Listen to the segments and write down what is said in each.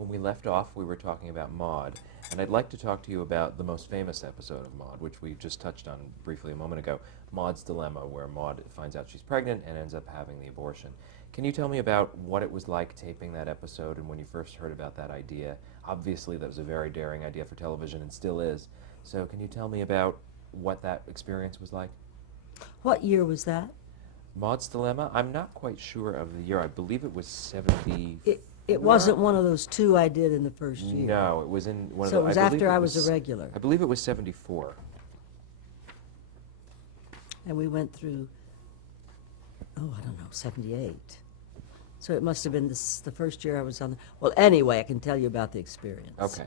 When we left off, we were talking about Maude, and I'd like to talk to you about the most famous episode of Maude, which we just touched on briefly a moment ago, Maude's Dilemma, where Maude finds out she's pregnant and ends up having the abortion. Can you tell me about what it was like taping that episode and when you first heard about that idea? Obviously, that was a very daring idea for television and still is. So can you tell me about what that experience was like? What year was that? Maude's Dilemma? I'm not quite sure of the year. I believe it was 70. It wasn't one of those two I did in the first year. No, it was in one of So the... it was after I was a regular. I believe it was 74. And we went through, I don't know, 78. So it must have been the first year I was on the... Well, anyway, I can tell you about the experience. Okay.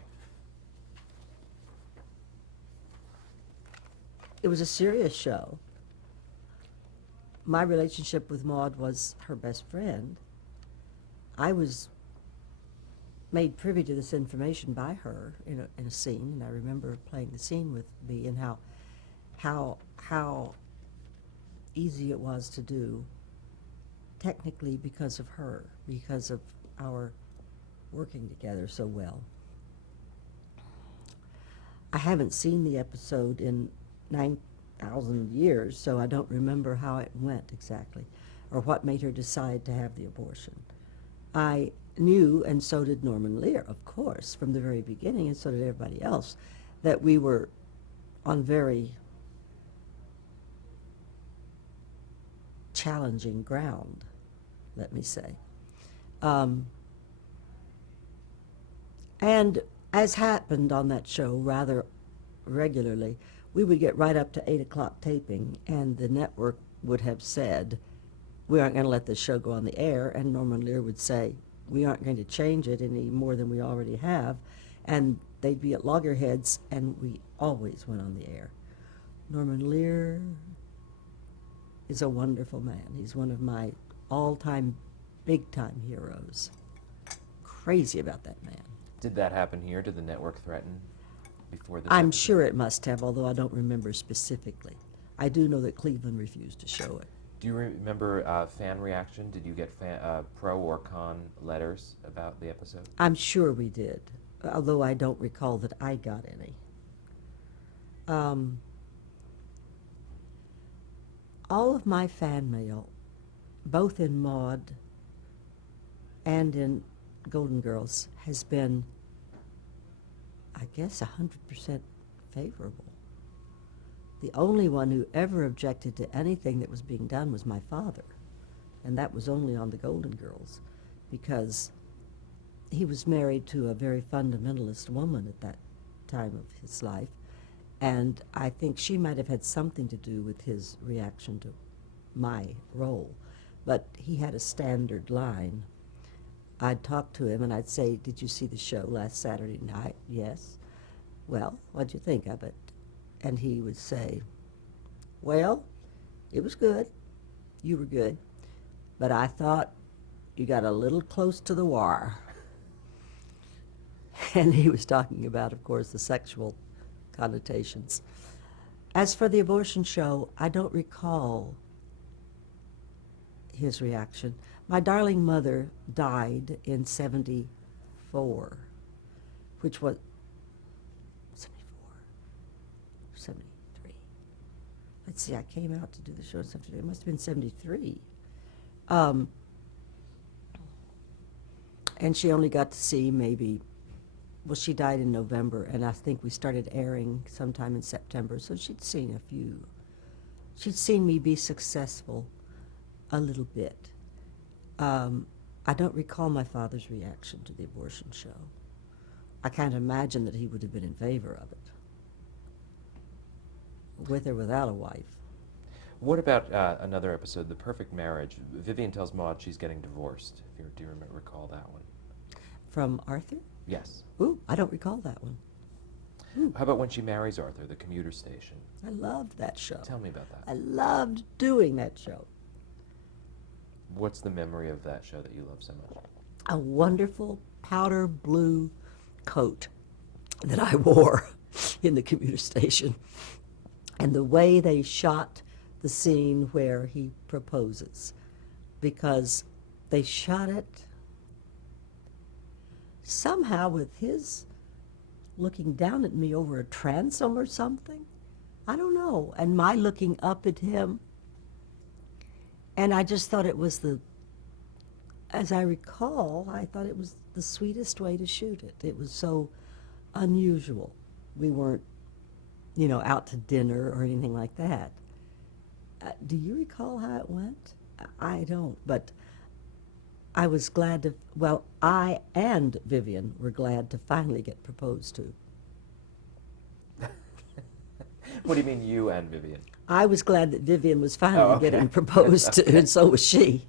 It was a serious show. My relationship with Maude was her best friend. I was made privy to this information by her in a scene, and I remember playing the scene with me and how easy it was to do, technically because of her, because of our working together so well. I haven't seen the episode in 9,000 years, so I don't remember how it went exactly, or what made her decide to have the abortion. I knew, and so did Norman Lear, of course, from the very beginning, and so did everybody else, that we were on very challenging ground, let me say. And as happened on that show rather regularly, we would get right up to 8 o'clock taping, and the network would have said, we aren't going to let this show go on the air, and Norman Lear would say, we aren't going to change it any more than we already have, and they'd be at loggerheads, and we always went on the air. Norman Lear is a wonderful man. He's one of my all-time, big-time heroes. Crazy about that man. Did that happen here? Did the network threaten before this I'm episode? sure it must have, although I don't remember specifically. I do know that Cleveland refused to show it. Do you remember fan reaction? Did you get pro or con letters about the episode? I'm sure we did, although I don't recall that I got any. All of my fan mail, both in Maude and in Golden Girls, has been, I guess, 100% favorable. The only one who ever objected to anything that was being done was my father, and that was only on the Golden Girls, because he was married to a very fundamentalist woman at that time of his life, and I think she might have had something to do with his reaction to my role. But he had a standard line. I'd talk to him and I'd say, did you see the show last Saturday night? Yes. Well, what'd you think of it? And he would say, well, it was good. You were good. But I thought you got a little close to the wire. And he was talking about, of course, the sexual connotations. As for the abortion show, I don't recall his reaction. My darling mother died in 74, which was 74, 73. Let's see, I came out to do the show in 73. It must have been 73. And she only got to see maybe, well, she died in November, and I think we started airing sometime in September, so she'd seen a few. She'd seen me be successful a little bit. I don't recall my father's reaction to the abortion show. I can't imagine that he would have been in favor of it, with or without a wife. What about another episode, The Perfect Marriage? Vivian tells Maude she's getting divorced. Do you recall that one? From Arthur? Yes. Ooh, I don't recall that one. Ooh. How about when she marries Arthur, the commuter station? I loved that show. Tell me about that. I loved doing that show. What's the memory of that show that you love so much? A wonderful powder blue coat that I wore in the commuter station. And the way they shot the scene where he proposes, because they shot it somehow with his looking down at me over a transom or something. I don't know. And my looking up at him. And I just thought it was as I recall, I thought it was the sweetest way to shoot it. It was so unusual. We weren't, out to dinner or anything like that. Do you recall how it went? I don't, but I was glad to, I and Vivian were glad to finally get proposed to. What do you mean, you and Vivian? I was glad that Vivian was finally okay. getting proposed to, and so was she.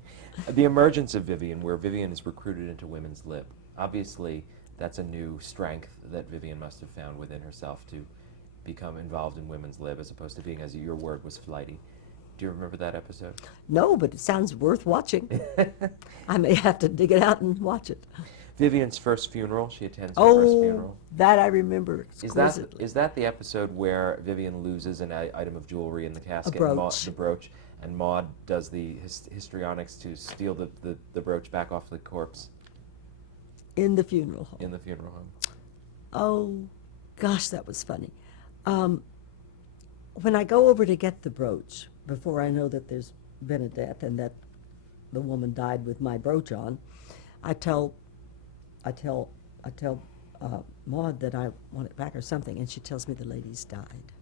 The emergence of Vivian, where Vivian is recruited into Women's Lib. Obviously, that's a new strength that Vivian must have found within herself to become involved in Women's Lib, as opposed to being, as your word was, flighty. Do you remember that episode? No, but it sounds worth watching. I may have to dig it out and watch it. Vivian's first funeral, she attends her first funeral. That I remember exquisitely. Is that the episode where Vivian loses an item of jewelry in the casket? A brooch. The brooch. And Maud does the histrionics to steal the brooch back off the corpse? In the funeral home. In the funeral home. Oh, gosh, that was funny. When I go over to get the brooch, before I know that there's been a death and that the woman died with my brooch on, I tell Maud that I want it back or something, and she tells me the lady's died.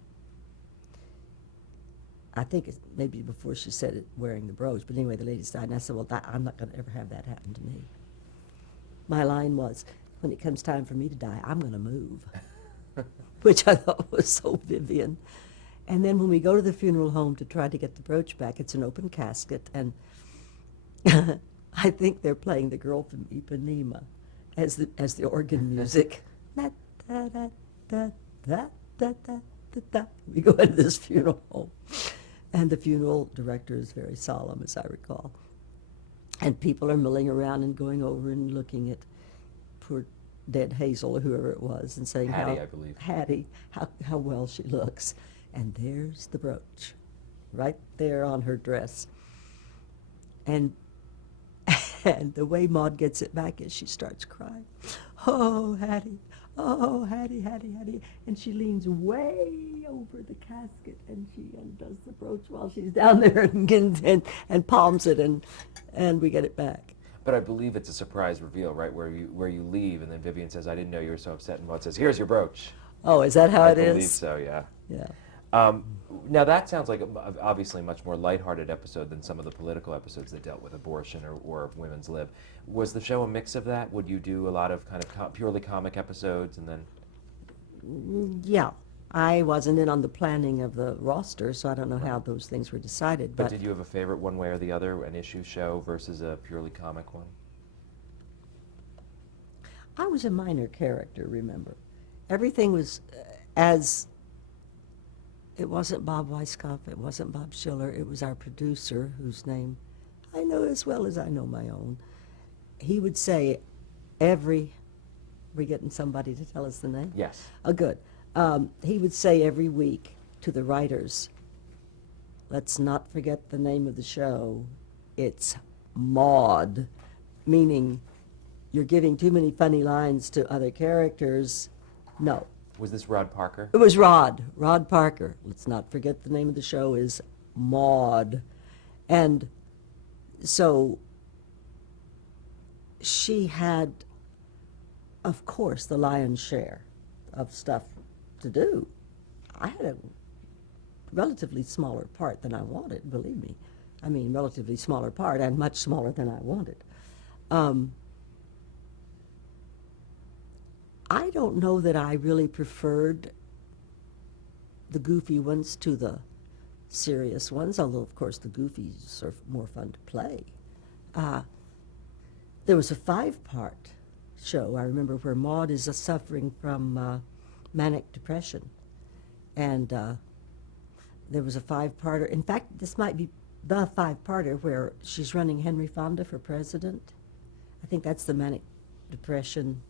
I think it's maybe before she said it wearing the brooch, but anyway, the lady's died, and I said, well, I'm not going to ever have that happen to me. My line was, when it comes time for me to die, I'm going to move, which I thought was so Vivian. And then when we go to the funeral home to try to get the brooch back, it's an open casket, and I think they're playing The Girl from Ipanema as the organ music. Da, da, da, da, da, da, da, da. We go into this funeral home, and the funeral director is very solemn, as I recall. And people are milling around and going over and looking at poor dead Hazel or whoever it was and saying, Hattie, I believe. Hattie, how well she looks. And there's the brooch, right there on her dress. And the way Maud gets it back is she starts crying. Oh, Hattie, Hattie. And she leans way over the casket and she undoes the brooch while she's down there and palms it and we get it back. But I believe it's a surprise reveal, right, where you leave and then Vivian says, I didn't know you were so upset, and Maud says, here's your brooch. Oh, is that how it is? I believe so, yeah. Yeah. Now that sounds like obviously a much more lighthearted episode than some of the political episodes that dealt with abortion or women's lib. Was the show a mix of that? Would you do a lot of kind of purely comic episodes and then? Yeah. I wasn't in on the planning of the roster, so I don't know how those things were decided. But did you have a favorite one way or the other, an issue show versus a purely comic one? I was a minor character, remember. Everything was as... It wasn't Bob Weisskopf, it wasn't Bob Schiller, it was our producer, whose name I know as well as I know my own. He would say we getting somebody to tell us the name? Yes. Oh, good. He would say every week to the writers, let's not forget the name of the show. It's Maud, meaning you're giving too many funny lines to other characters. No. Was this Rod Parker? It was Rod Parker. Let's not forget the name of the show is Maud. And so she had, of course, the lion's share of stuff to do. I had a relatively smaller part than I wanted, believe me. I mean, relatively smaller part and much smaller than I wanted. I don't know that I really preferred the goofy ones to the serious ones, although, of course, the goofies are more fun to play. There was a 5-part show, I remember, where Maud is suffering from manic depression. And there was a 5-parter. In fact, this might be the 5-parter where she's running Henry Fonda for president. I think that's the manic depression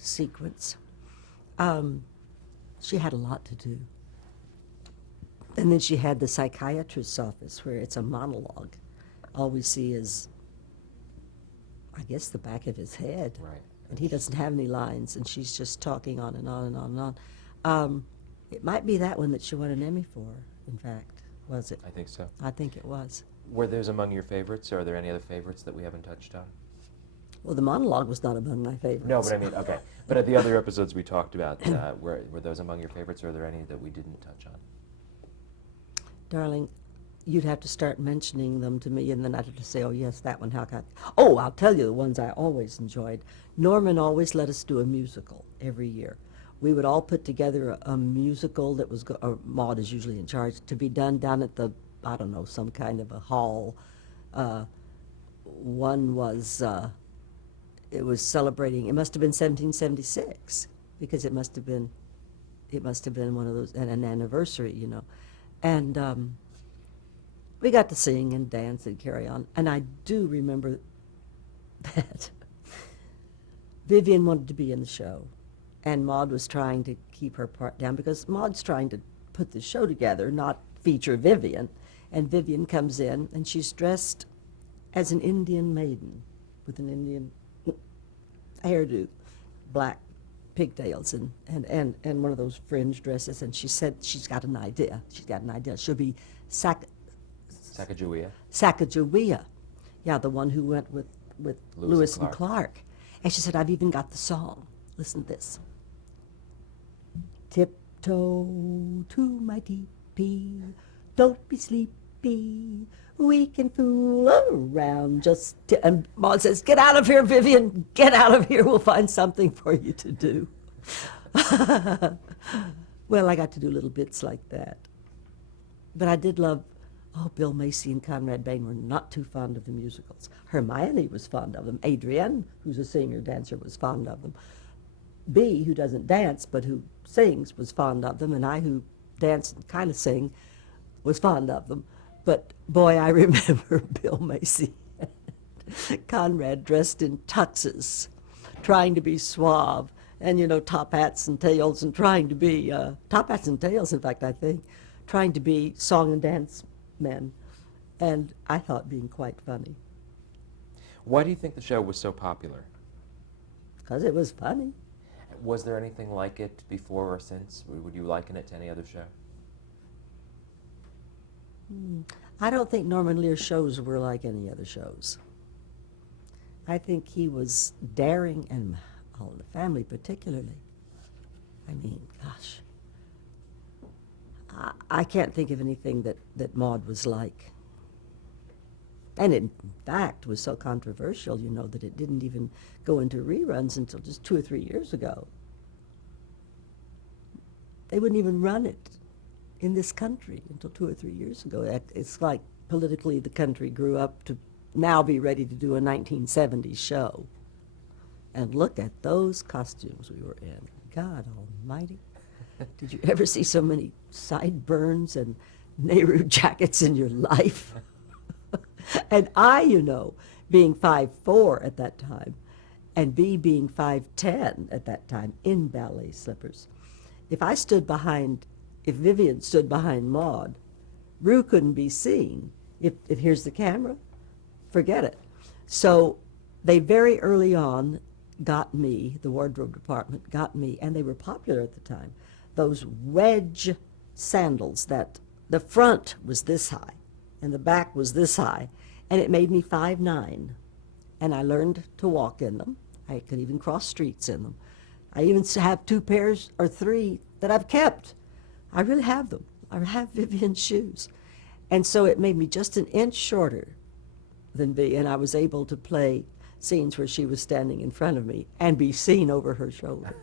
sequence. She had a lot to do. And then she had the psychiatrist's office where it's a monologue. All we see is, I guess, the back of his head. Right. and he doesn't have any lines, and she's just talking on and on and on and on. It might be that one that she won an Emmy for, in fact, was it? I think so. I think it was. Were those among your favorites, or are there any other favorites that we haven't touched on? Well, the monologue was not among my favorites. No, but I mean, okay. But at the other episodes we talked about, were those among your favorites, or are there any that we didn't touch on? Darling, you'd have to start mentioning them to me, and then I'd have to say, oh, yes, that one, how can I? Oh, I'll tell you the ones I always enjoyed. Norman always let us do a musical every year. We would all put together a musical that was, Maude is usually in charge, to be done down at the, I don't know, some kind of a hall. One was, it was celebrating, it must have been 1776, because it must have been one of those, an anniversary, you know. And we got to sing and dance and carry on. And I do remember that Vivian wanted to be in the show, and Maude was trying to keep her part down, because Maude's trying to put the show together, not feature Vivian. And Vivian comes in, and she's dressed as an Indian maiden with an Indian hairdo, black pigtails, and one of those fringe dresses. And she said she's got an idea. She's got an idea. She'll be Sacagawea. Sacagawea. Yeah, the one who went with Lewis and Clark. And she said, I've even got the song. Listen to this. Tiptoe to my teepee, don't be sleepy, we can fool around just and Maude says, get out of here, Vivian, get out of here, we'll find something for you to do. Well, I got to do little bits like that. But I did love, Bill Macy and Conrad Bain were not too fond of the musicals. Hermione was fond of them. Adrienne, who's a singer, dancer, was fond of them. Bea, who doesn't dance but who sings, was fond of them, and I, who dance and kind of sing, was fond of them. But boy, I remember Bill Macy and Conrad dressed in tuxes, trying to be suave, and, you know, top hats and tails, and trying to be, top hats and tails, in fact, I think, trying to be song and dance men, and I thought being quite funny. Why do you think the show was so popular? Because it was funny. Was there anything like it before or since? Would you liken it to any other show? I don't think Norman Lear's shows were like any other shows. I think he was daring, and All in the Family particularly. I mean, gosh. I can't think of anything that Maude was like. And it, in fact, was so controversial, you know, that it didn't even go into reruns until just 2 or 3 years ago. They wouldn't even run it in this country until 2 or 3 years ago. It's like politically the country grew up to now be ready to do a 1970s show. And look at those costumes we were in. God almighty. Did you ever see so many sideburns and Nehru jackets in your life? And I, you know, being 5'4" at that time, and Bea being 5'10" at that time in ballet slippers. If Vivian stood behind Maude, Rue couldn't be seen. If here's the camera, forget it. So they very early on got me, the wardrobe department got me, and they were popular at the time, those wedge sandals that the front was this high and the back was this high, and it made me 5'9", and I learned to walk in them. I could even cross streets in them. I even have 2 pairs or 3 that I've kept. I really have them. I have Vivian's shoes. And so it made me just an inch shorter than Bea, and I was able to play scenes where she was standing in front of me and be seen over her shoulder.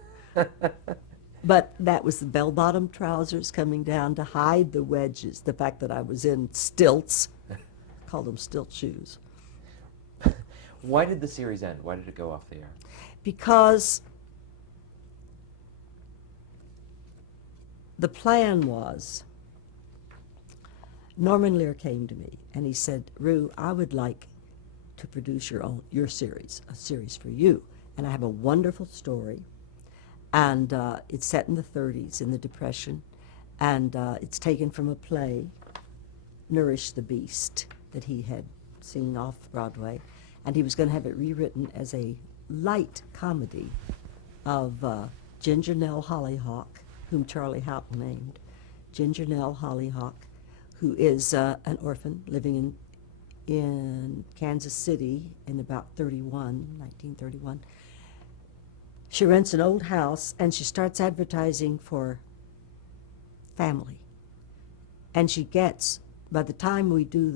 But that was the bell-bottom trousers coming down to hide the wedges, the fact that I was in stilts. Call them stilt shoes. Why did the series end? Why did it go off the air? Because the plan was, Norman Lear came to me and he said, Rue, I would like to produce your series, a series for you. And I have a wonderful story. And it's set in the 30s, in the Depression. And it's taken from a play, Nourish the Beast, that he had seen off Broadway. And he was going to have it rewritten as a light comedy of Ginger Nell Hollyhock, whom Charlie Houghton named. Ginger Nell Hollyhock, who is an orphan living in Kansas City in about 1931. She rents an old house, and she starts advertising for family. And she gets, by the time we do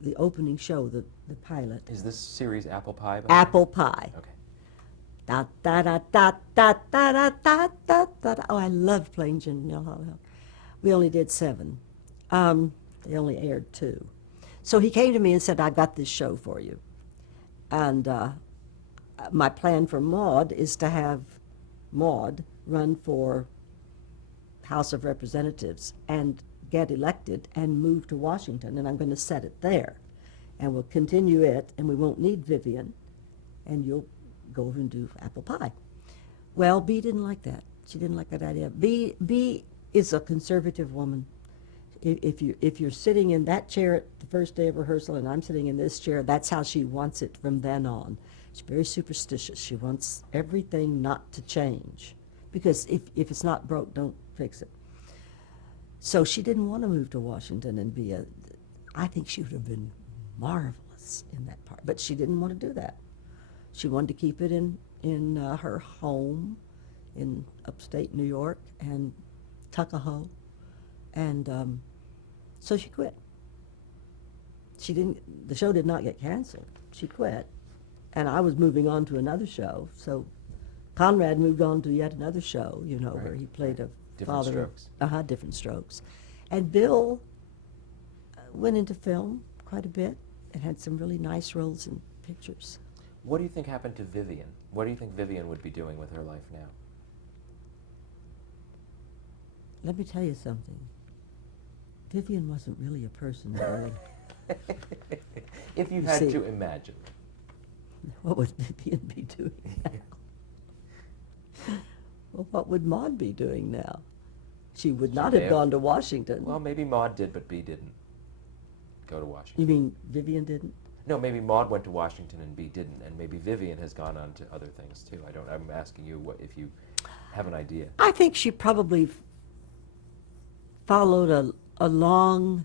the opening show, the pilot. Is this series Apple Pie? By the way? Apple Pie. Okay. Da da da da da da da da da da. Oh, I love playing Ginger Nell Hollyhock. We only did 7. They only aired 2. So he came to me and said, "I got this show for you." And my plan for Maude is to have Maude run for House of Representatives and get elected and move to Washington, and I'm going to set it there. And we'll continue it, and we won't need Vivian, and you'll go over and do Apple Pie. Well, Bea didn't like that. She didn't like that idea. Bea is a conservative woman. If you're sitting in that chair at the first day of rehearsal and I'm sitting in this chair, that's how she wants it from then on. She's very superstitious. She wants everything not to change, because if it's not broke, don't fix it. So she didn't want to move to Washington and be I think she would have been marvelous in that part, but she didn't want to do that. She wanted to keep it in her home in upstate New York and Tuckahoe, and so she quit. The show did not get canceled. She quit, and I was moving on to another show, so Conrad moved on to yet another show, Right. where he played a Different father. Strokes. Different Strokes. And Bill went into film quite a bit and had some really nice roles in pictures. What do you think happened to Vivian? What do you think Vivian would be doing with her life now? Let me tell you something. Vivian wasn't really a person, really. If you You had see. to imagine. What would Vivian be doing now? Well, what would Maude be doing now? She would not may have have- gone to Washington. Well, maybe Maude did, but Bea didn't go to Washington. You mean Vivian didn't? No, maybe Maude went to Washington and Bea didn't, and maybe Vivian has gone on to other things too. I'm asking you if you have an idea. I think she probably followed a long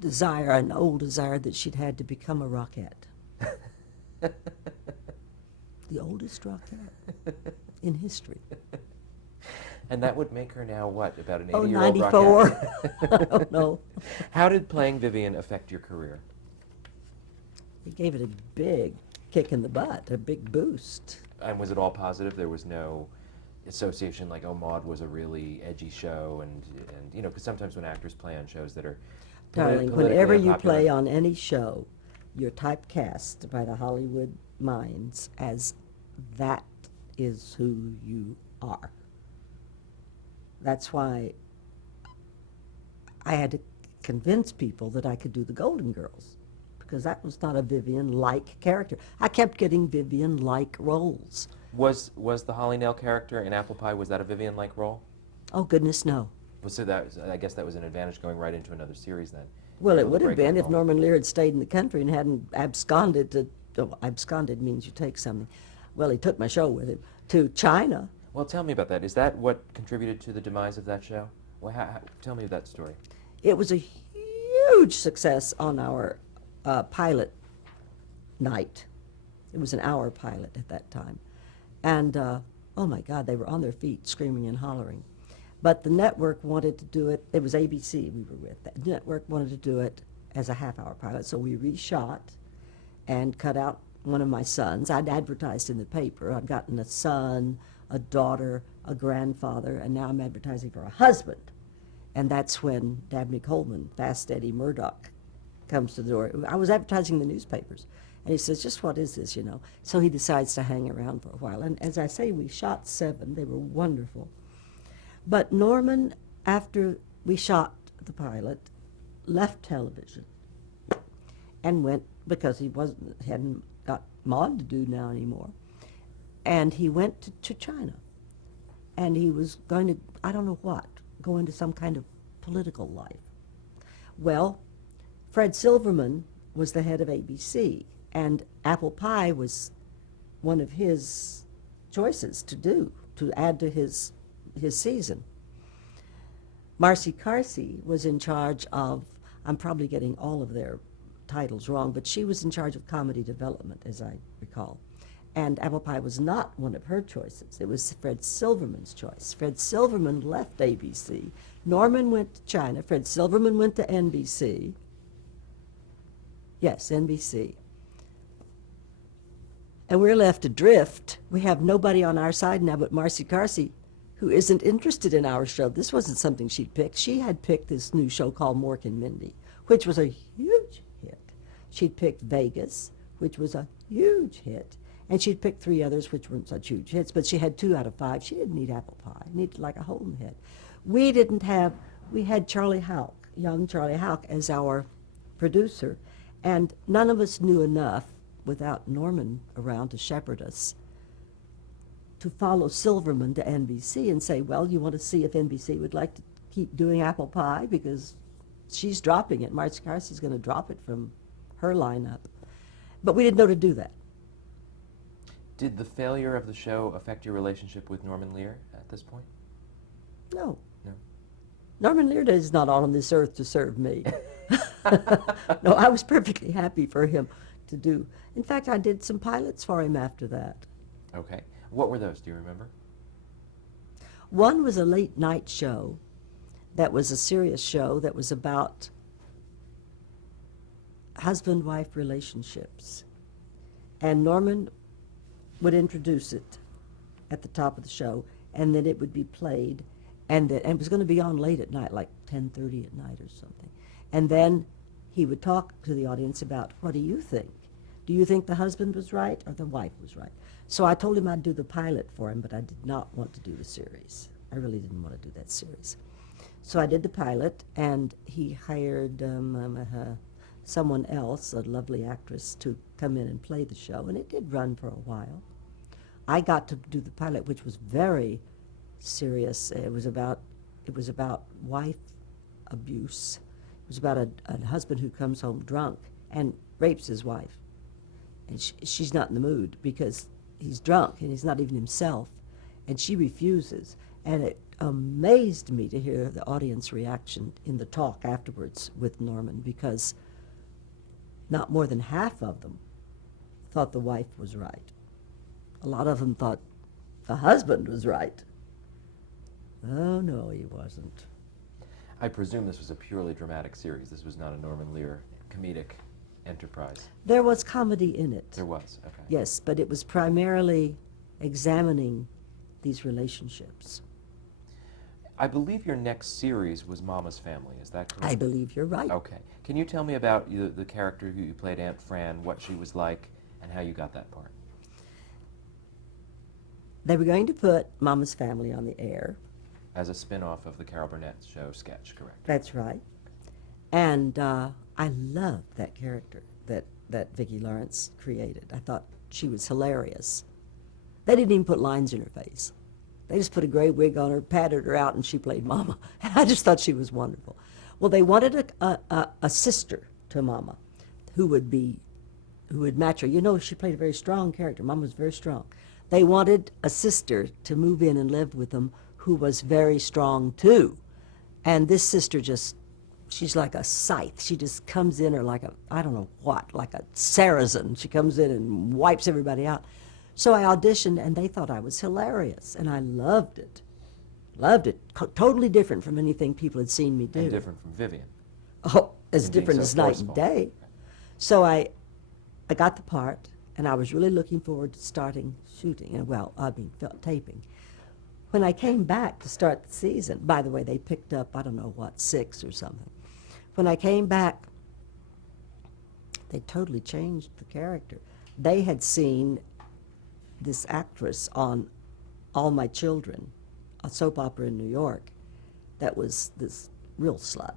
desire, an old desire that she'd had to become a rockette. The oldest rockette in history. And that would make her now what, about an 80-year-old Oh, 94. rockette? I don't know. How did playing Vivian affect your career? It gave it a big kick in the butt, a big boost. And was it all positive? There was no association like, oh, Maude was a really edgy show, and because sometimes when actors play on shows that are Darling, politically whenever you unpopular- play on any show, you're typecast by the Hollywood minds as that is who you are. That's why I had to convince people that I could do the Golden Girls, because that was not a Vivian-like character. I kept getting Vivian-like roles. Was the Holly Nell character in Apple Pie, was that a Vivian-like role? Oh, goodness, no. So I guess that was an advantage going right into another series then. Well, Able it to would have break that been if mold. Norman Lear had stayed in the country and hadn't absconded to, absconded means you take something. Well, he took my show with him to China. Well, tell me about that. Is that what contributed to the demise of that show? Well, tell me that story. It was a huge success on our pilot night. It was an hour pilot at that time. And, oh my God, they were on their feet screaming and hollering. But the network wanted to do it. It was ABC we were with. The network wanted to do it as a half-hour pilot, so we reshot and cut out one of my sons. I'd advertised in the paper. I'd gotten a son, a daughter, a grandfather, and now I'm advertising for a husband. And that's when Dabney Coleman, Fast Eddie Murdoch, comes to the door. I was advertising in the newspapers. And he says, just what is this, So he decides to hang around for a while. And as I say, we shot 7. They were wonderful. But Norman, after we shot the pilot, left television and went, because he hadn't got Maude to do now anymore, and he went to China. And he was going to, I don't know what, go into some kind of political life. Well, Fred Silverman was the head of ABC, And apple pie was one of his choices to add to his season. Marcy Carsey was in charge of, I'm probably getting all of their titles wrong, but she was in charge of comedy development, as I recall. And apple pie was not one of her choices. It was Fred Silverman's choice. Fred Silverman left ABC. Norman went to China. Fred Silverman went to NBC. Yes, NBC. And we're left adrift. We have nobody on our side now but Marcy Carsey, who isn't interested in our show. This wasn't something she'd picked. She had picked this new show called Mork and Mindy, which was a huge hit. She'd picked Vegas, which was a huge hit. And she'd picked 3 others, which weren't such huge hits, but she had 2 out of 5. She didn't need apple pie. Needed like a hole in the head. We had Charlie Houck, young Charlie Houck, as our producer, and none of us knew enough, without Norman around to shepherd us, to follow Silverman to NBC and say, well, you want to see if NBC would like to keep doing apple pie, because she's dropping it. Marcy Carsey's going to drop it from her lineup. But we didn't know to do that. Did the failure of the show affect your relationship with Norman Lear at this point? No. No. Norman Lear is not on this earth to serve me. No, I was perfectly happy for him to do. In fact, I did some pilots for him after that. Okay. What were those? Do you remember? One was a late night show that was a serious show that was about husband-wife relationships. And Norman would introduce it at the top of the show, and then it would be played, and it was going to be on late at night, like 10:30 at night or something. And then he would talk to the audience about, what do you think? Do you think the husband was right or the wife was right? So I told him I'd do the pilot for him, but I did not want to do the series. I really didn't want to do that series. So I did the pilot, and he hired someone else, a lovely actress, to come in and play the show, and it did run for a while. I got to do the pilot, which was very serious. It was about wife abuse. It was about a husband who comes home drunk and rapes his wife. And she's not in the mood because he's drunk and he's not even himself, and she refuses. And it amazed me to hear the audience reaction in the talk afterwards with Norman, because not more than half of them thought the wife was right. A lot of them thought the husband was right. Oh, no, he wasn't. I presume this was a purely dramatic series. This was not a Norman Lear comedic enterprise. There was comedy in it. There was, okay. Yes, but it was primarily examining these relationships. I believe your next series was Mama's Family. Is that correct? I believe you're right. Okay. Can you tell me about the character who you played, Aunt Fran, what she was like, and how you got that part? They were going to put Mama's Family on the air. As a spin-off of the Carol Burnett show sketch, correct? That's right. And I loved that character that Vicki Lawrence created. I thought she was hilarious. They didn't even put lines in her face. They just put a gray wig on her, patted her out, and she played Mama. And I just thought she was wonderful. Well, they wanted a sister to Mama who would match her. You know, she played a very strong character. Mama was very strong. They wanted a sister to move in and live with them who was very strong too. And this sister she's like a scythe. She just comes in, or like I don't know what, like a Saracen. She comes in and wipes everybody out. So I auditioned, and they thought I was hilarious, and I loved it. Loved it. Totally different from anything people had seen me do. And different from Vivian. Oh, as And being different so as night forceful. and day. So I got the part, and I was really looking forward to starting shooting, taping. When I came back to start the season, by the way, they picked up, 6 or something. When I came back, they totally changed the character. They had seen this actress on All My Children, a soap opera in New York, that was this real slut.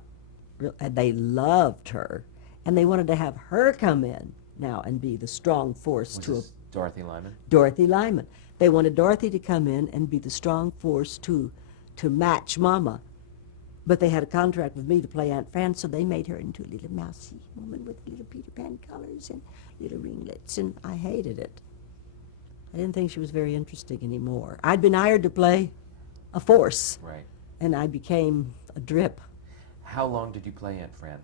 And they loved her, and they wanted to have her come in now and be the strong force Was to this Dorothy Lyman? Dorothy Lyman. They wanted Dorothy to come in and be the strong force to match Mama. But they had a contract with me to play Aunt Fran, so they made her into a little mousy woman with little Peter Pan colors and little ringlets, and I hated it. I didn't think she was very interesting anymore. I'd been hired to play a force, Right. and I became a drip. How long did you play Aunt Fran?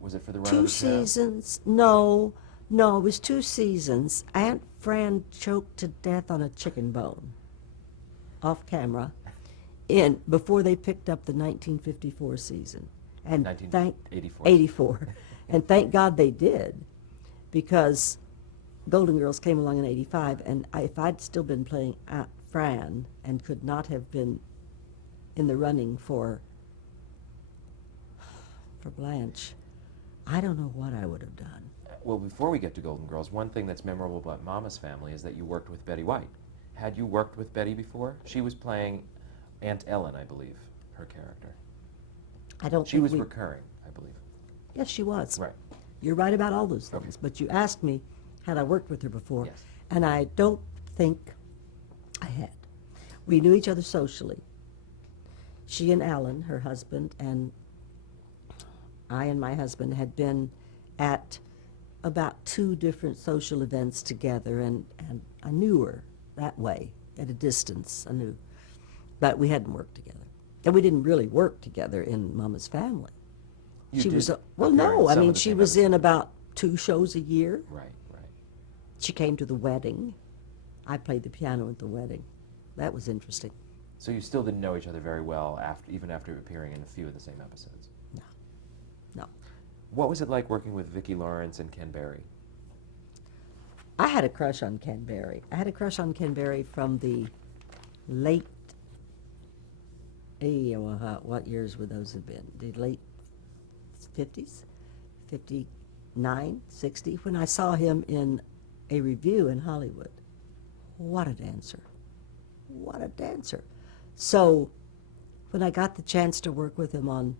Was it for the run of Two the show? seasons. No, it was 2 seasons. Aunt Fran choked to death on a chicken bone, off camera, before they picked up the 1954 season. And 1984. 84. And thank God they did, because Golden Girls came along in 85, and if I'd still been playing Aunt Fran and could not have been in the running for Blanche, I don't know what I would have done. Well, before we get to Golden Girls, one thing that's memorable about Mama's Family is that you worked with Betty White. Had you worked with Betty before? She was playing Aunt Ellen, I believe, her character. I don't She think was we... recurring, I believe. Yes, she was. Right. You're right about all those things. Okay. But you asked me, had I worked with her before? Yes. And I don't think I had. We knew each other socially. She and Alan, her husband, and I and my husband had been at about 2 different social events together, and I knew her that way, at a distance, I knew. But we hadn't worked together. And we didn't really work together in Mama's Family. You She did was, appear well, in no, I some of mean, the she same was in episodes. about 2 shows a year. Right, right. She came to the wedding. I played the piano at the wedding. That was interesting. So you still didn't know each other very well, even after appearing in a few of the same episodes. No. What was it like working with Vicki Lawrence and Ken Berry? I had a crush on Ken Berry. I had a crush on Ken Berry from the late, what years would those have been? The late 50s? 59, 60, when I saw him in a review in Hollywood. What a dancer. What a dancer. So when I got the chance to work with him on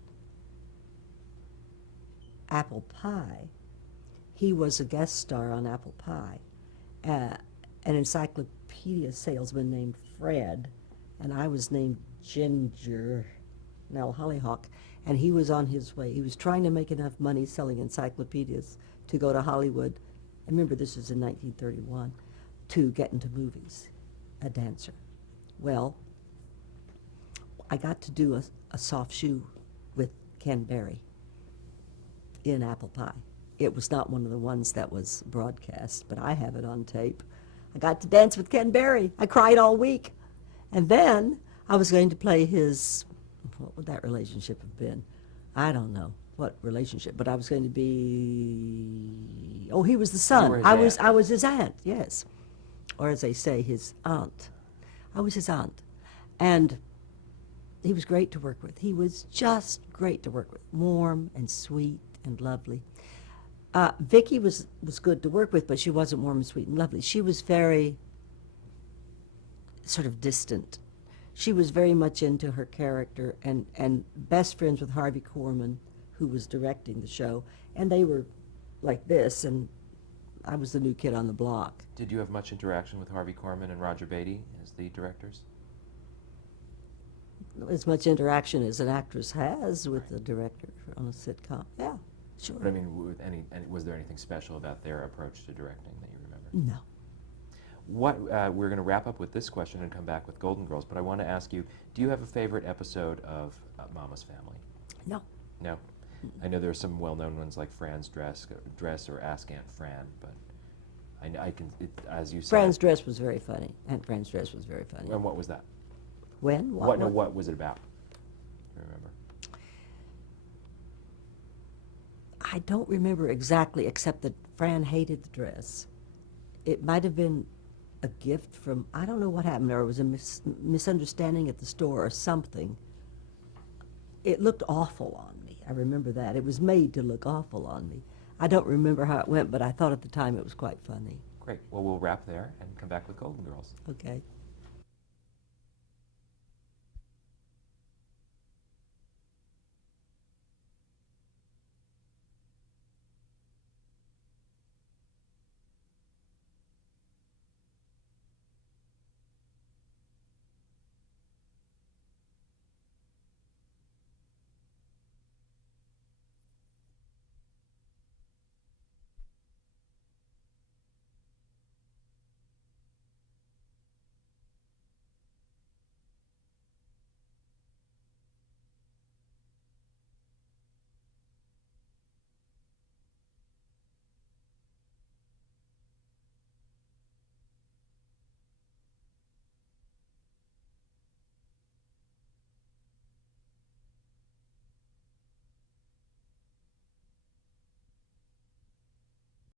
Apple Pie, he was a guest star on Apple Pie. An encyclopedia salesman named Fred, and I was named Ginger, Nell Hollyhock, and he was on his way. He was trying to make enough money selling encyclopedias to go to Hollywood. I remember this was in 1931, to get into movies, a dancer. Well, I got to do a soft shoe with Ken Berry in Apple Pie. It was not one of the ones that was broadcast, but I have it on tape. I got to dance with Ken Berry. I cried all week. And then I was going to play his, what would that relationship have been? I don't know what relationship, but I was going to be, he was the son. You were his aunt. I was his aunt, yes. Or as they say, his aunt. I was his aunt. And he was great to work with. He was just great to work with. Warm and sweet and lovely. Vicki was good to work with, but she wasn't warm and sweet and lovely. She was very sort of distant. She was very much into her character and best friends with Harvey Korman, who was directing the show. And they were like this, and I was the new kid on the block. Did you have much interaction with Harvey Korman and Roger Beatty as the directors? As much interaction as an actress has with the director on a sitcom. Yeah, sure. But I mean, was there anything special about their approach to directing that you remember? No. We're going to wrap up with this question and come back with Golden Girls, but I want to ask you, do you have a favorite episode of Mama's Family? No. No? I know there are some well-known ones like Fran's Dress or Ask Aunt Fran, but as you said... Fran's Dress was very funny. Aunt Fran's Dress was very funny. And what was that? When? What was it about? I remember. I don't remember exactly, except that Fran hated the dress. It might have been a gift from, I don't know what happened, or it was a misunderstanding at the store or something. It looked awful on me. I remember that. It was made to look awful on me. I don't remember how it went, but I thought at the time it was quite funny. Great. Well, we'll wrap there and come back with Golden Girls. Okay.